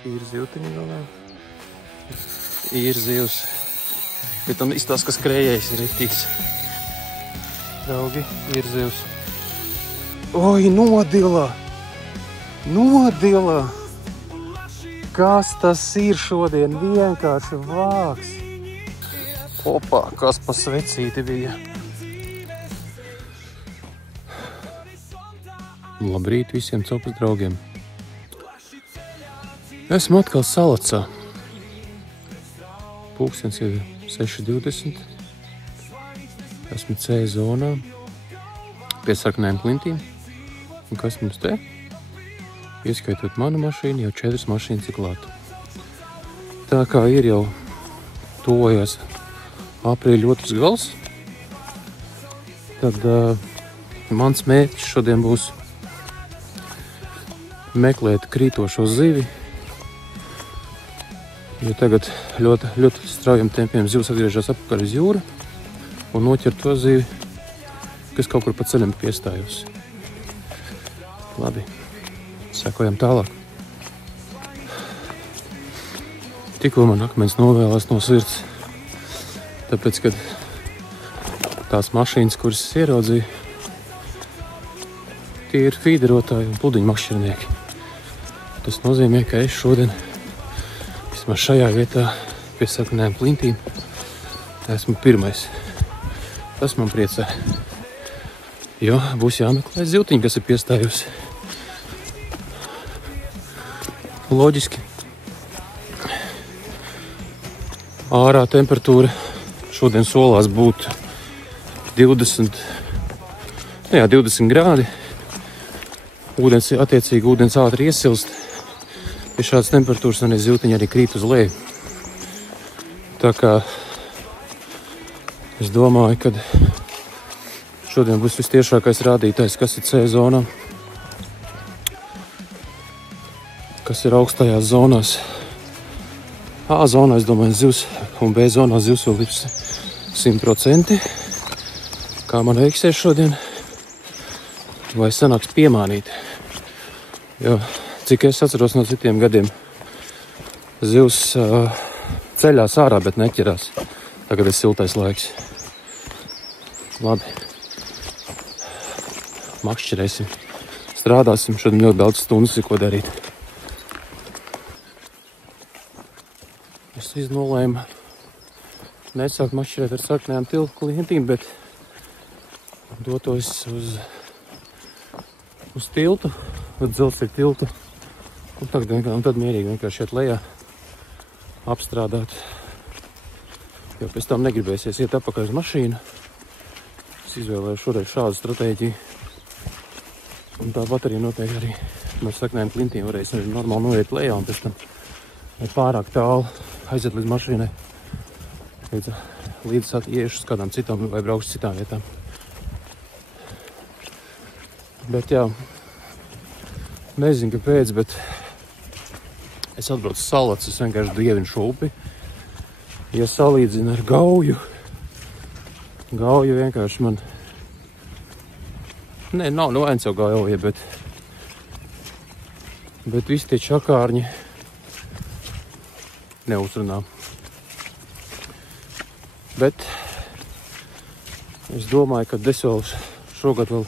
Ir zivtiņi galā. Ir zivs. Bet tam izstās, kas krējējis ir riktīgs. Draugi, ir zivs. Oi, nodila! Nodila! Kas tas ir šodien? Vienkārši vāks. Opā, kas pa svecīti bija. Labrīt visiem copas draugiem. Esmu atkal Salacā. Pulkstens ir 6:20. Esmu C zonā pie sarkanajām klintīm. Un kas mums te? Ieskaitot manu mašīnu, jau 4 mašīnas ir klāt. Tā kā ir jau tuvojas aprīļa otrs gals, tad mans mērķis šodien būs meklēt krītošo zivi, jo tagad ļoti straujiem tempiem zivs atgriežas atpakaļ uz jūru un noķer to zivi, kas kaut kur pa ceļam piestājus. Labi, sekojam tālāk. Tikko man akmens novēlās no sirds, tāpēc, kad tās mašīnas, kuras es ieraudzīju, tie ir fīderotāji un pludiņu makšķernieki. Tas nozīmē, ka es šodien vismaz šajā vietā pie sarkanajām klintīm esmu pirmais. Tas man priecē, jo būs jāmeklē zivtiņa, kas ir piestājusi. Loģiski. Ārā temperatūra šodien solās būt 20 grādi. Attiecīgi ūdens ātri iesilst. Pie šādas temperatūras un zivtiņi arī krīt uz leju. Tā kā es domāju, ka šodien būs vistiešākais rādītājs, kas ir C zonā, kas ir augstajās zonās. A zonā, es domāju, zivs, un B zonā zivs vēl ir 100%. Kā man veiksies šodien? Vai sanāks piemānīt? Jo, cik es atceros no citiem gadiem, zivs ceļās ārā, bet neķerās. Tagad ir siltais laiks. Labi. Makšķerēsim. Strādāsim. Šodien ļoti daudz stundas ir ko darīt. Es iznolēmu nesākt makšķerēt ar sarkanajām klintīm, bet dotos uz tiltu, uz dzelzceļa tiltu. Un tad mierīgi vienkārši iet lejā, apstrādāt. Jo pēc tam negribēsies iet atpakaļ uz mašīnu. Es izvēlēju šoreiz šādu stratēģiju. Un tāpat arī noteikti arī no sarkanajām klintīm varēs normāli noiet lejā un pēc tam pārāk tālu aiziet līdz mašīnai. Līdz iešu uz kādām citām vai braukšu citām vietām. Bet jā, nezinu, kāpēc, bet es atbraucu Salacas, es vienkārši dievinu šo upi. Ja salīdzinu ar Gauju vienkārši man, nav vains jau Gauja, bet visi tie čakārņi neuzrunā. Bet es domāju, ka es vēl šogad vēl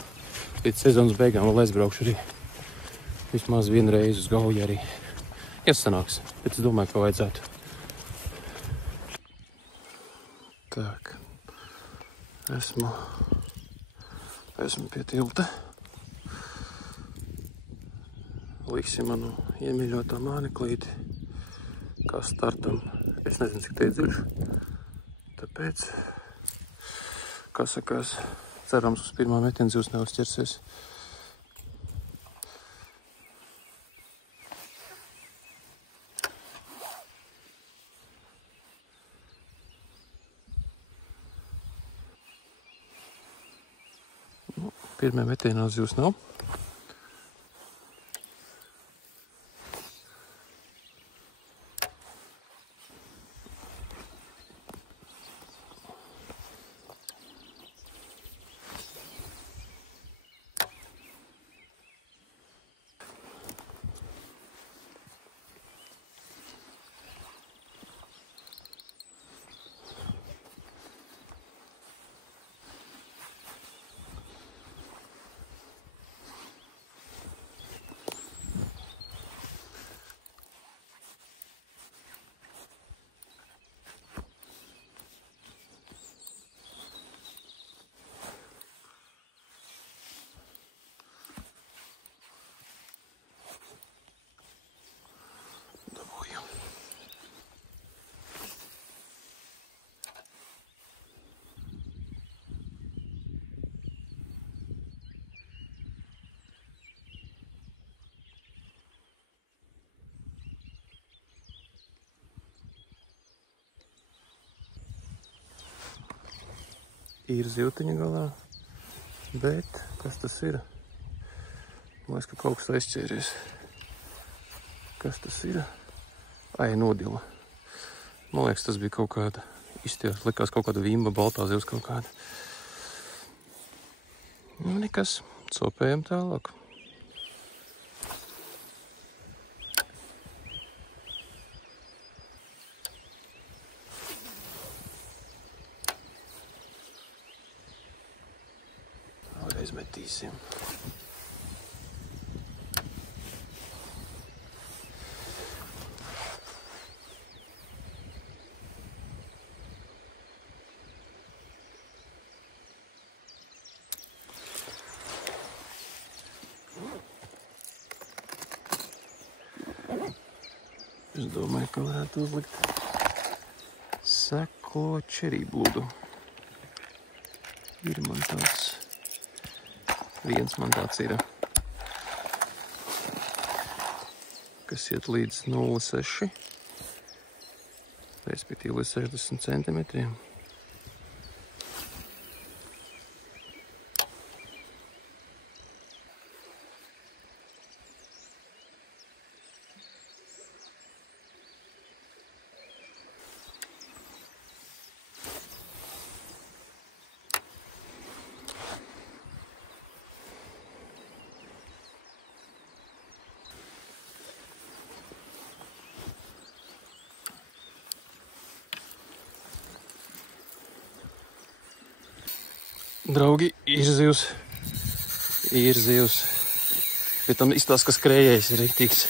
līdz sezonas beigām vēl aizbraukšu arī vismaz vienu reizi uz Gauju arī. Ja sanāks, bet es domāju, ka vajadzētu. Tak, esmu pie tilta. Liksim manu iemīļotā māneklīti kā startam. Es nezinu, cik te ir dziļš. Tāpēc, kā sakās, cerams, uz pirmā metiena zivs neuzķersies. Pirmajā metienā zivs nav. ir zivtiņa galā. Bet, kas tas ir? Man liekas, ka kaut kas aizķēries. Kas tas ir? Ai, nodila. Man liekas, tas bija kaut kāda, likās kaut kāda vimba, baltā zivs kaut kāda. Nu, nekas, sopējam tālāk. Izmetīsim. Es domāju, ka varētu uzlikt seklo čerībludu. Ir man tāds. Viens man tāds ir, kas iet līdz 0,6, respektīvi līdz 60 centimetriem. Draugi, ir zivs. Pēc tam izstāsta, ka skrējējs ir riktīgs.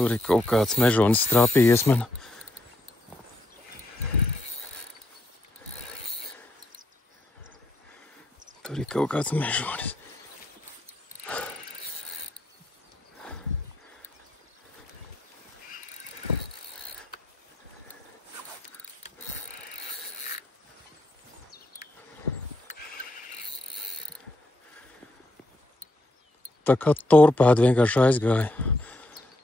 Tur ir kaut kāds mežonis strāpījies man. Tur ir kaut kāds mežonis. Tā kā torpēda vienkārši aizgāja.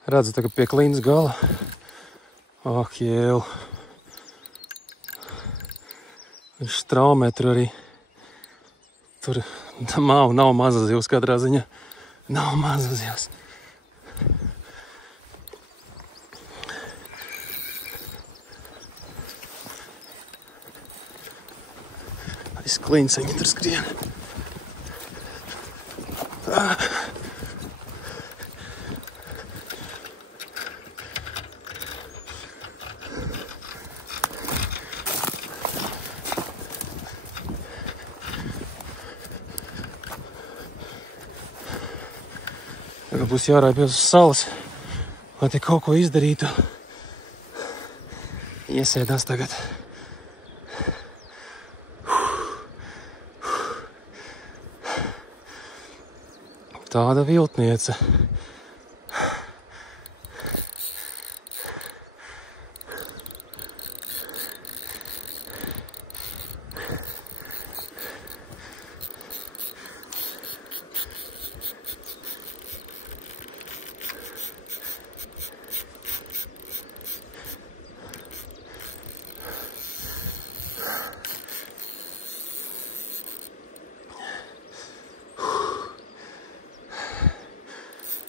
Redzu, tagad pie klīnas gala. Ah, jēl. Viņš straumē tur arī. Tur nav maza zivs katrā ziņā. Nav maza zivs. Aiz klīnas viņi tur skrien. Tagad būs jārāpjas uz salas, lai te kaut ko izdarītu. Iesēdās tagad. Tāda viltniece.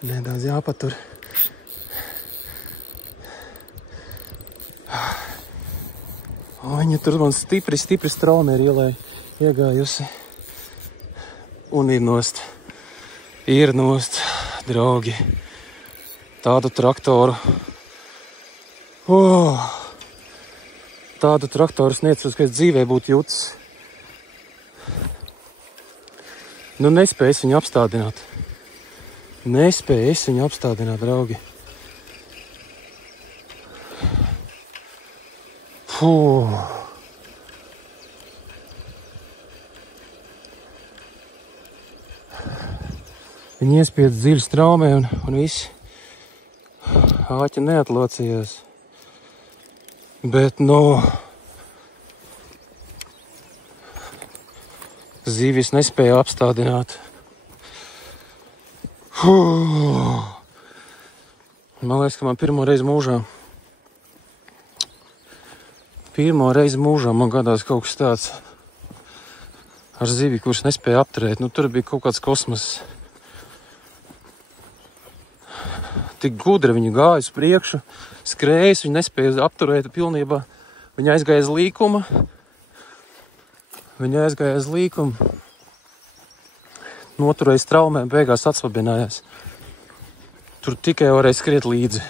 Nedaudz jāpatur. Viņa tur man stipri straumēri iegājusi. Un ir nost. Ir nost, draugi. Tādu traktoru. Tādu traktoru sniedz, ka es dzīvē būtu jūtis. Nu, nespējas viņu apstādināt. Nespēju es viņu apstādināt, draugi. Viņi iespiedz dziļi straumē un visi āķi neatlocījās. Bet, zivis nespēja apstādināt. Man liekas, ka man pirmo reizi mūžā man gadās kaut kas tāds ar zivi, kuras nespēja apturēt. Tur bija kaut kāds kosmos. Tik gudri viņi gāja uz priekšu, skrējas, viņi nespēja apturēt pilnībā. Viņi aizgāja uz līkumu. Noturēja straumē, beigās atsvabinājās. Tur tikai varēja skriet līdzi.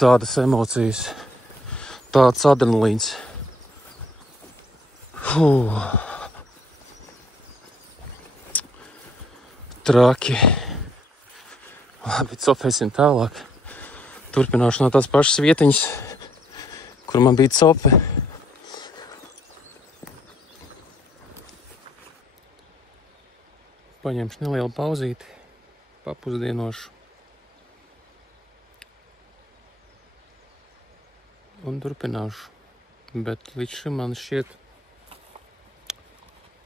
Tādas emocijas, tāds adrenalīns. Traki. Labi, copēsim tālāk. Turpināšu no tās pašas vietiņas, kur man bija cope. Paņemšu nelielu pauzīti, papusdienošu. Un turpināšu. Bet līdz šim man šķiet,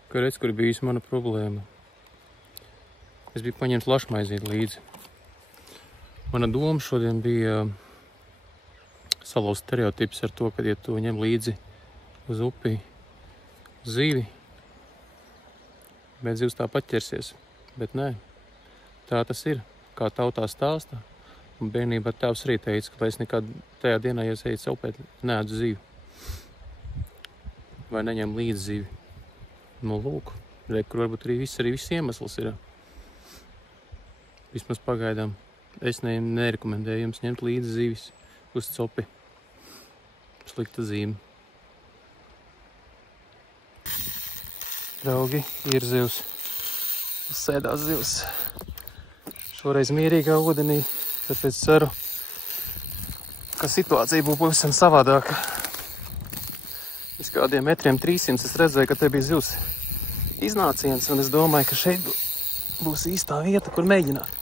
ka redz, kur bijusi mana problēma. Es biju paņēmis lašmaizīt līdzi. Mana doma šodien bija salauzt stereotips ar to, ka, ja tu ņem līdzi uz upi zivi, bet zivs tāpat ķersies. Bet nē, tā tas ir, kā tautā stāstā. Un bērnībā tēvs arī teica, ka lai es nekad tajā dienā, ja es eju celpēt, neēdu zivi. Vai neņem līdzi zivi. Lūk, kur varbūt arī viss iemesls ir. Vismaz pagaidām. Es nerekomendēju jums ņemt līdzi zivis uz copi. Slikta zīme. Draugi, ir zivs. Sēdās zivs. Šoreiz mierīgā ūdenī, tāpēc ceru, ka situācija būs pavisam savādāka. Uz kādiem 300 metriem es redzēju, ka te bija zivs iznāciens, un es domāju, ka šeit būs īstā vieta, kur mēģināt.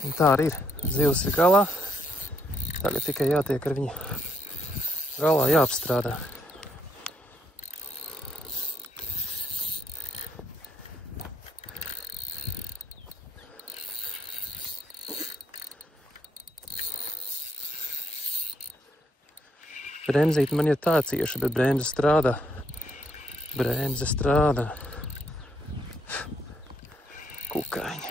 Un tā arī ir. Zivs ir galā. Tagad tikai jātiek ar viņu galā, jāapstrādā. Bremzīte man ir tā cieša, bet bremze strādā. Bremze strādā. Kukaiņi.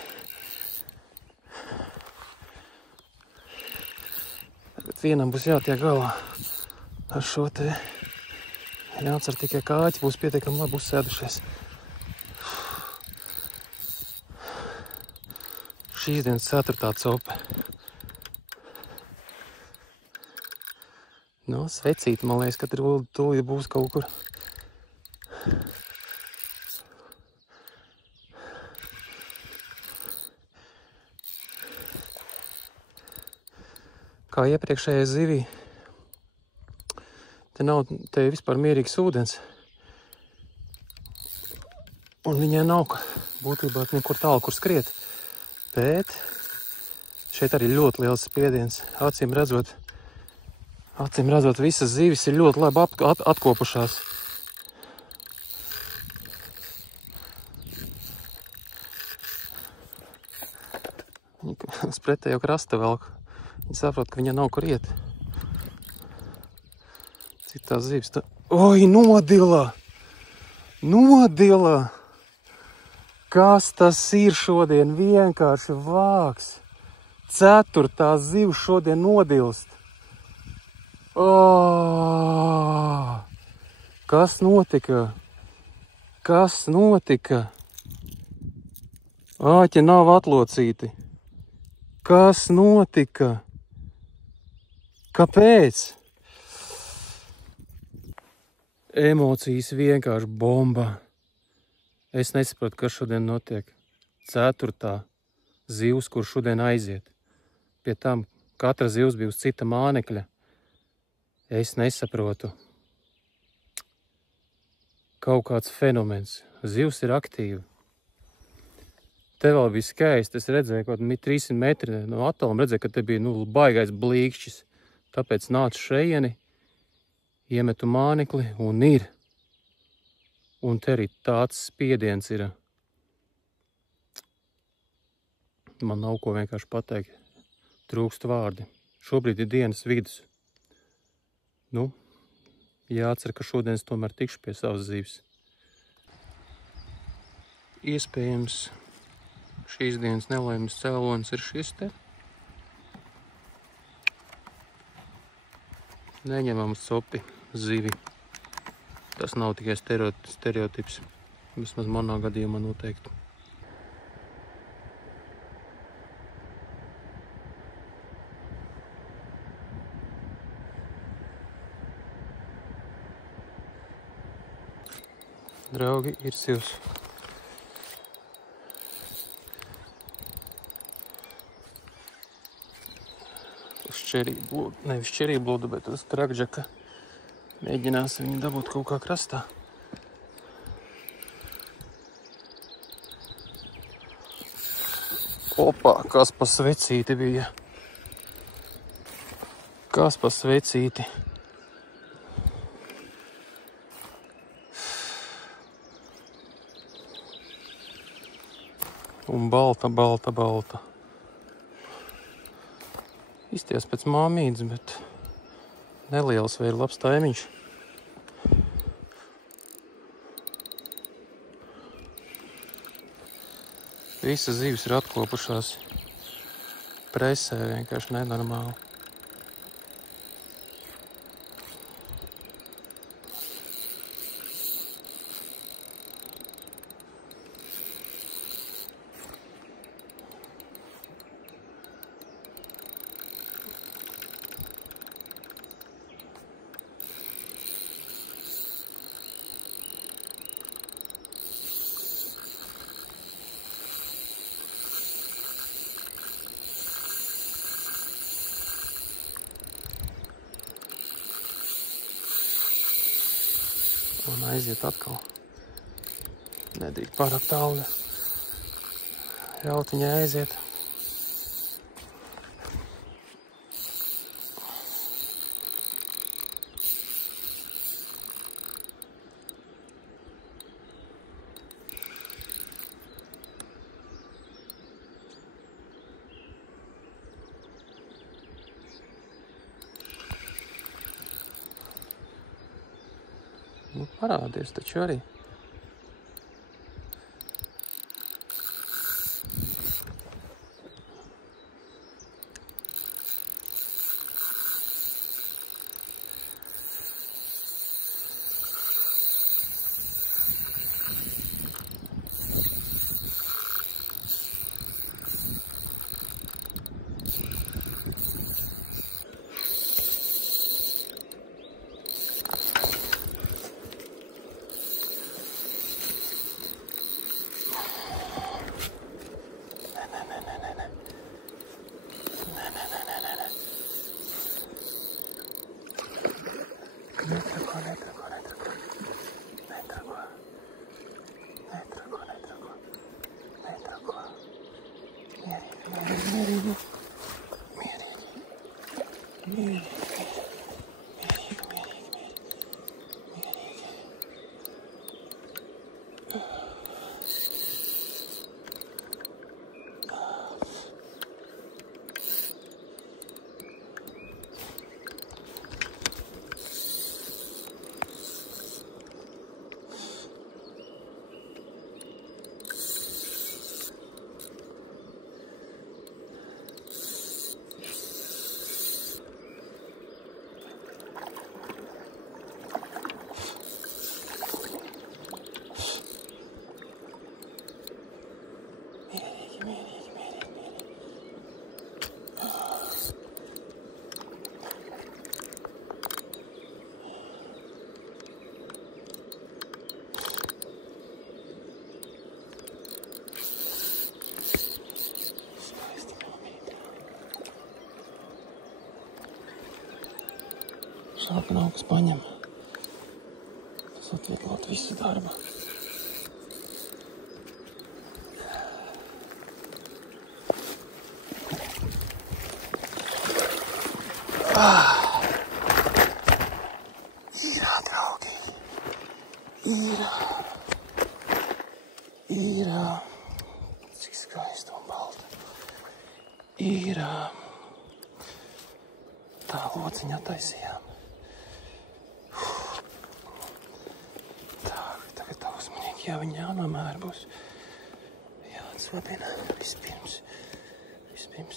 Tagad vienam būs jātiek galā ar šo te. Jācer tikai kāķi būs pietiekami labi uzsēdušies. Šīs dienas 4. cope. Svecīt, man liekas, ka tūlīt būs kaut kur. Kā iepriekšējai zivī, te vispār mierīgs ūdens. Un viņai nav būtībā nekur tālu, kur skriet. Bet šeit arī ļoti liels spiediens. Acīm redzot, visas zivis ir ļoti labi atkopušās. Viņa uz pretējo krasta velk. Viņa saprot, ka viņa nav kur iet. Cik tās zivis tā... Oi, nodila! Nodila! Kas tas ir šodien? Vienkārši vāks. 4. zivs šodien nodilst. Kas notika? Kas notika? Āķi nav atlocīti. Kas notika? Kāpēc? Emocijas vienkārši bomba. Es nesaprotu, kas šodien notiek. 4. zivs, kur šodien aiziet. Pie tam katra zivs bija uz cita mānekļa. Es nesaprotu. Kaut kāds fenomens. zivs ir aktīva. Te vēl bija skaisti, es redzēju, kaut 300 metri no attāluma, redzēju, ka te bija baigais blīkšķis. Tāpēc nācu šeieni, iemetu mānekli un ir. Un te arī tāds spiediens ir. Man nav ko vienkārši pateikt. Trūkst vārdi. Šobrīd ir dienas vidus. Jācer, ka šodien es tomēr tikšu pie savas zīves. Iespējams, šīs dienas nelaimes cēlonis ir šis te. Neņemam sopi zivi. Tas nav tikai stereotips. Vismaz manā gadījumā noteikti. Draugi, ir zivs. Uz čerīblodu, nevis čerīblodu, bet uz krakdžaka. Mēģināsim viņu dabūt kaut kā krastā. Opā, kas pa svecīti bija. Kas pa svecīti. Un balta. Izties pēc māmītes, bet neliels vai ir labs taimiņš. Visas zivis ir atkopušās presē, vienkārši nenormāli. Un aiziet atkal. Nedrīkst pārāk tālu. Jautiņā aiziet. Parādies taču arī. Sāpina augs paņem. Tas atvieglot visu darbu. Īrā, draugi. Īrā. Cik skaisti un balta. Īrā. Tā lociņa attaisījām. Tā, tagad tā uzmanīgi, jā, viņa jānomēr būs. Jāatsvabina. Vispirms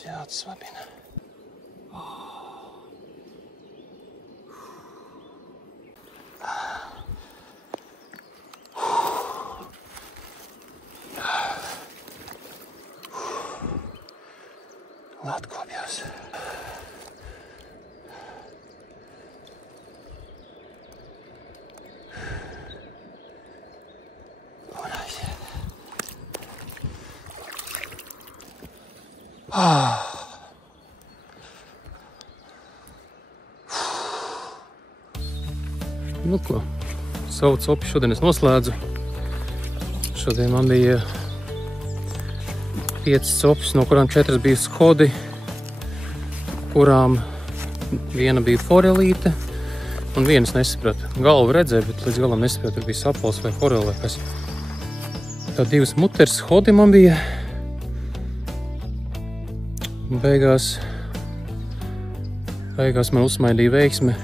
jāatsvabina. Latkopjos. Un aiziet. Nu ko, savu copi šodien es noslēdzu. Šodien man bija 5 copis, no kurām 4 bija skodi, kurām viena bija forelīte un vienas nesapratu. Galvu redzēju, bet līdz galam nesapratu, tur bija sapals vai foreli vai kas. Tā 2 muteres skodi man bija. Beigās man uzsmaidīja veiksme.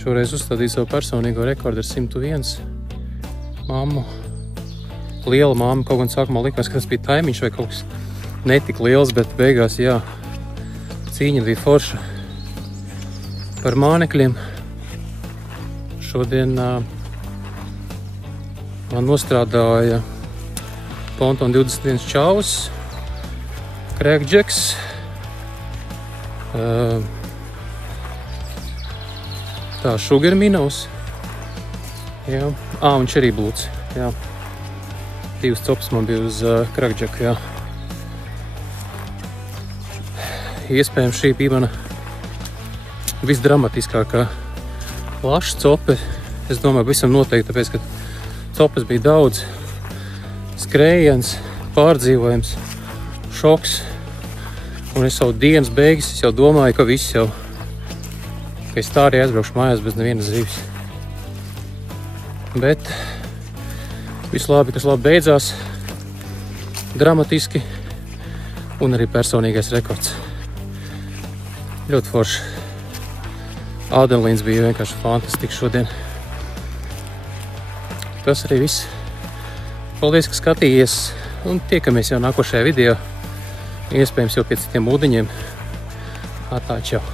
Šoreiz uzstādīju savu personīgo rekordu ar 101 mammu. Liela māma, kaut gan sākumā likās, ka tas bija taimiņš vai kaut kas netik liels, bet beigās, jā, cīņa bija forša. Par mānekļiem šodien man nostrādāja Ponton 21 čaus, Crackjacks, tā Sugar Minnows, jā, un Cherry Blūts, jā. 2 copas man bija uz Crackjacku, jā. Iespējams, šī bija mana visdramatiskākā plaša cope. Es domāju, visam noteikti, tāpēc, ka copas bija daudz, skrējiens, pārdzīvojums, šoks. Un es savu dienas beigas, es jau domāju, ka viss jau, ka es tā arī aizbraukšu mājās bez nevienas zivis. Bet viss labi, kas labi beidzās, dramatiski un arī personīgais rekords. Ļoti forši. Adrenalīns bija vienkārši fantastiski šodien. Tas arī viss. Paldies, ka skatījies un tiekamies jau nākošajā video. Iespējams jau pēc citiem ūdeņiem. Atā, čau!